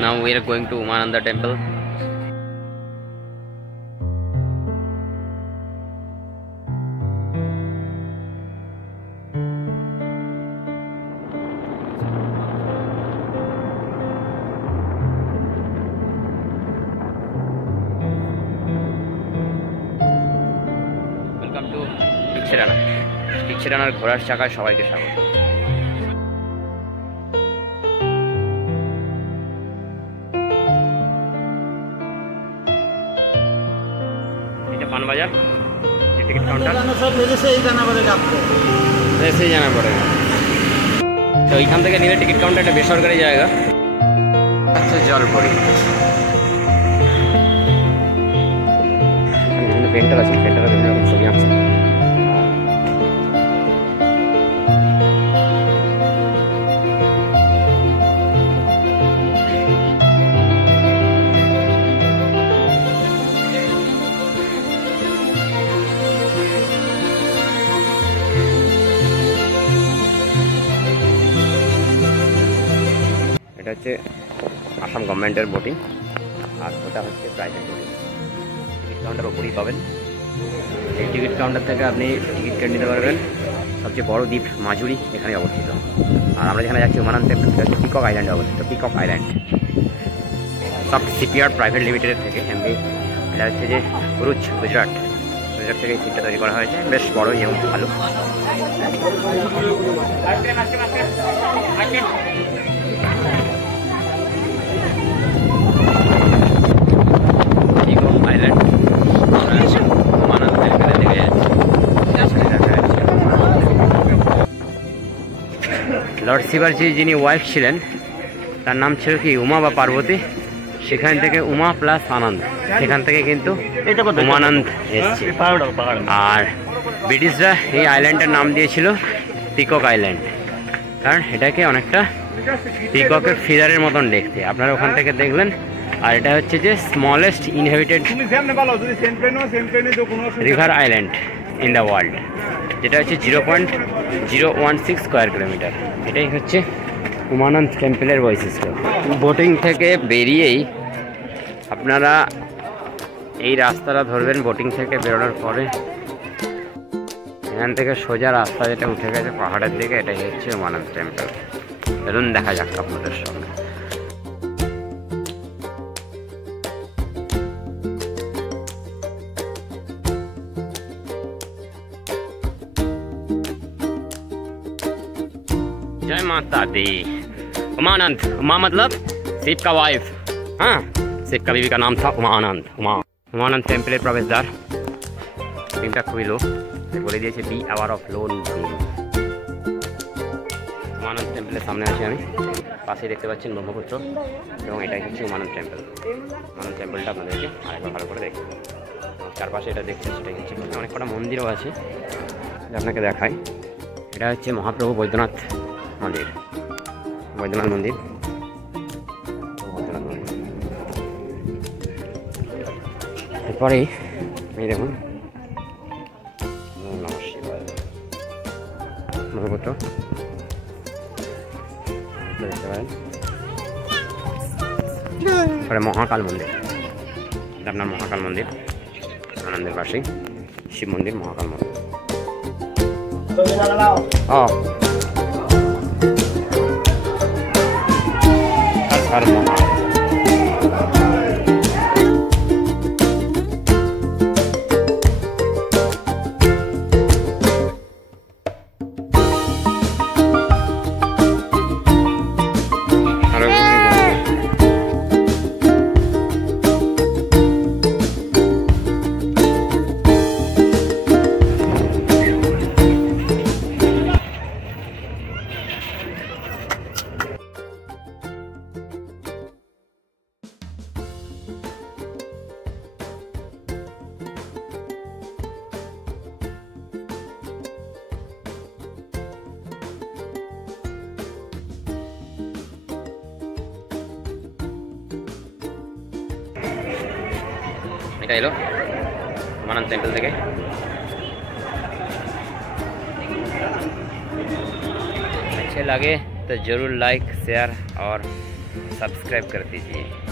Now we are going to Umananda temple. Welcome to Tiksirana. Tiksiranar ঘোড়ার চাকায় সবাইকে স্বাগত। पान बाजार टिकट काउंटर ऐसे ही जाना पड़ेगा। तो एखान থেকে নিলে টিকিট কাউন্টার একটা বেসরকারি জায়গা আছে জলপরি। এখানে পেন্টার আছে, পেন্টাররা বিভিন্ন রকম ছবি আঁকছে। এটা হচ্ছে আসাম গভর্নমেন্টের বোটিং, আর ওটা হচ্ছে প্রাইভেট বোটিং। টিকিট কাউন্টার ওপরেই পাবেন। এই টিকিট কাউন্টার থেকে আপনি টিকিট কেটে নিতে পারবেন। সবচেয়ে বড় দ্বীপ মাজুরি এখানে অবস্থিত। আর আমরা যেখানে যাচ্ছি উমানন্দ টেম্পল, সেটা হচ্ছে পিকক আইল্যান্ডে অবস্থিত। পিকক আইল্যান্ড সব সিপিয়ার্ড প্রাইভেট লিমিটেডের থেকে এমনি। এটা হচ্ছে যে ভরুচ, গুজরাট থেকে এই সিটটা তৈরি করা হয়েছে। বেশ বড়ই এবং ভালো। লর্ড শিবাজি যিনি ওয়াইফ ছিলেন, তার নাম ছিল কি উমা বা পার্বতী। সেখান থেকে উমা প্লাস আনন্দ, সেখান থেকে কিন্তু উমানন্দ এসছে। আর ব্রিটিশরা এই আইল্যান্ডের নাম দিয়েছিল পিকক আইল্যান্ড, কারণ এটাকে অনেকটা পিককের ফিদারের মতন দেখতে। আপনারা ওখান থেকে দেখবেন। আর এটা হচ্ছে যে smallest inhabited river island in the world, যেটা হচ্ছে 0.016 স্কোয়ার কিলোমিটার। এটাই হচ্ছে উমানন্দ টেম্পলের বৈশিষ্ট্য। বোটিং থেকে বেরিয়েই আপনারা এই রাস্তাটা ধরবেন। বোটিং থেকে বেরোনোর পরে এখান থেকে সোজা রাস্তা যেটা উঠে গেছে পাহাড়ের দিকে, এটাই হচ্ছে উমানন্দ টেম্পল। চলুন দেখা যাক আপনাদের সঙ্গে। जय माता दी। उमानंद, उमा मतलब शिव का वाइफ। हाँ, शिव का बीवी का नाम था उमानंद। उमानंद टेम्पलेर प्रवेशद्वार। টিমটা খুবই লো, বলে দিয়েছে be aware of loan. Umananda টেম্পলের সামনে আছি আমি। পাশেই দেখতে পাচ্ছেন ব্রহ্মপুত্র, এবং এটাই হচ্ছে উমানন্দ টেম্পল। উমানন্দ টেম্পলটা আপনাদেরকে আরেকবার ভালো করে দেখতে। চারপাশে এটা দেখছেন, সেটাই হচ্ছে অনেক কটা মন্দিরও আছে, আপনাকে দেখাই। এটা হচ্ছে মহাপ্রভু বৈদ্যনাথ মন্দির, বৈদ্যনাথ মন্দির। এরপরে এই দেখুন ব্রহ্মপুত্র দেখতে পারেন। এরপরে মহাকাল মন্দির, এটা আপনার মহাকাল মন্দির, আনন্দের পাশেই শিব মন্দির, মহাকাল মন্দির। আর এটা এলো उमानंद टेम्पल থেকে। अच्छे लगे तो ज़रूर लाइक शेयर और सब्सक्राइब कर दीजिए।